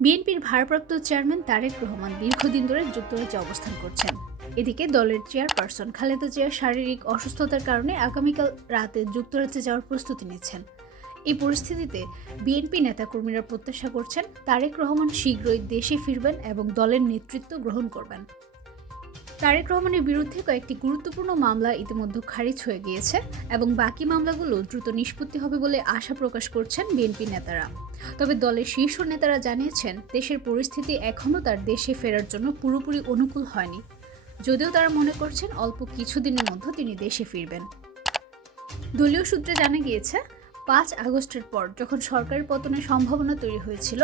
বিএনপির ভারপ্রাপ্ত চেয়ারম্যান তারেক রহমান দীর্ঘদিন ধরে যুক্তরাজ্যে অবস্থান করছেন। এদিকে দলের চেয়ারপারসন খালেদা জিয়া শারীরিক অসুস্থতার কারণে আগামীকাল রাতে যুক্তরাজ্যে যাওয়ার প্রস্তুতি নিচ্ছেন। এই পরিস্থিতিতে বিএনপি নেতাকর্মীরা প্রত্যাশা করছেন তারেক রহমান শীঘ্রই দেশে ফিরবেন এবং দলের নেতৃত্ব গ্রহণ করবেন। তারেক রহমানের বিরুদ্ধে কয়েকটি গুরুত্বপূর্ণ মামলা ইতিমধ্যে খারিজ হয়ে গিয়েছে এবং বাকি মামলাগুলো দ্রুত নিষ্পত্তি হবে বলে আশা প্রকাশ করছেন বিএনপি নেতারা। তবে দলের শীর্ষ নেতারা জানিয়েছেন দেশের পরিস্থিতি এখনও তার দেশে ফেরার জন্য পুরোপুরি অনুকূল হয়নি, যদিও তারা মনে করছেন অল্প কিছুদিনের মধ্যে তিনি দেশে ফিরবেন। দলীয় সূত্রে জানা গিয়েছে 5 আগস্টের পর যখন সরকারের পতনের সম্ভাবনা তৈরি হয়েছিল,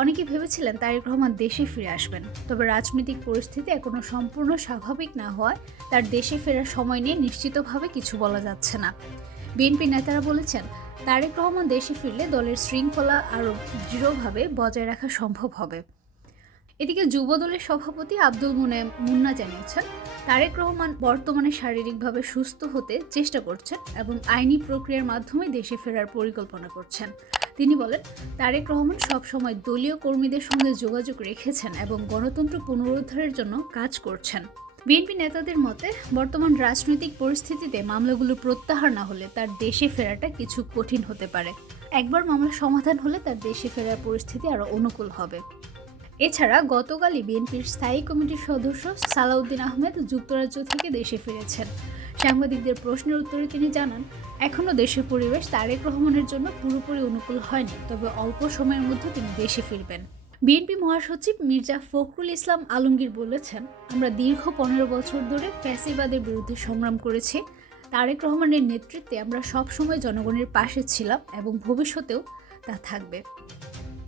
অনেকে ভেবেছিলেন তারেক রহমান দেশে ফিরে আসবেন। তবে রাজনৈতিক পরিস্থিতি এখনো সম্পূর্ণ স্বাভাবিক না হওয়ায় তার দেশে ফেরার সময় নিয়ে নিশ্চিতভাবে কিছু বলা যাচ্ছে না। বিএনপি নেতারা বলেছেন তারেক রহমান দেশে ফিরলে দলের শৃঙ্খলা আরও দৃঢ়ভাবে বজায় রাখা সম্ভব হবে। এদিকে যুবদলের সভাপতি আব্দুল মুন্না জানিয়েছেন তারেক রহমান বর্তমানে শারীরিকভাবে সুস্থ হতে চেষ্টা করছেন এবং আইনি প্রক্রিয়ার মাধ্যমে দেশে ফেরার পরিকল্পনা করছেন। তিনি বলেন তারেক রহমান সবসময় দলীয় কর্মীদের সঙ্গে যোগাযোগ রেখেছেন এবং গণতন্ত্র পুনরুদ্ধারের জন্য কাজ করছেন। বিএনপি নেতাদের মতে বর্তমান রাজনৈতিক পরিস্থিতিতে মামলাগুলো প্রত্যাহার না হলে তার দেশে ফেরাটা কিছু কঠিন হতে পারে। একবার মামলা সমাধান হলে তার দেশে ফেরার পরিস্থিতি আরও অনুকূল হবে। এছাড়া গতকালই বিএনপির স্থায়ী কমিটির সদস্য সালাউদ্দিন আহমেদ যুক্তরাজ্য থেকে দেশে ফিরেছেন। সাংবাদিকদের প্রশ্নের উত্তরে তিনি জানান এখনও দেশের পরিবেশ তারেক রহমানের জন্য পুরোপুরি অনুকূল হয়নি, তবে অল্প সময়ের মধ্যে তিনি দেশে ফিরবেন। বিএনপি মহাসচিব মির্জা ফখরুল ইসলাম আলমগীর বলেছেন আমরা দীর্ঘ 15 বছর ধরে ফ্যাসিবাদের বিরুদ্ধে সংগ্রাম করেছি। তারেক রহমানের নেতৃত্বে আমরা সবসময় জনগণের পাশে ছিলাম এবং ভবিষ্যতেও তা থাকবে।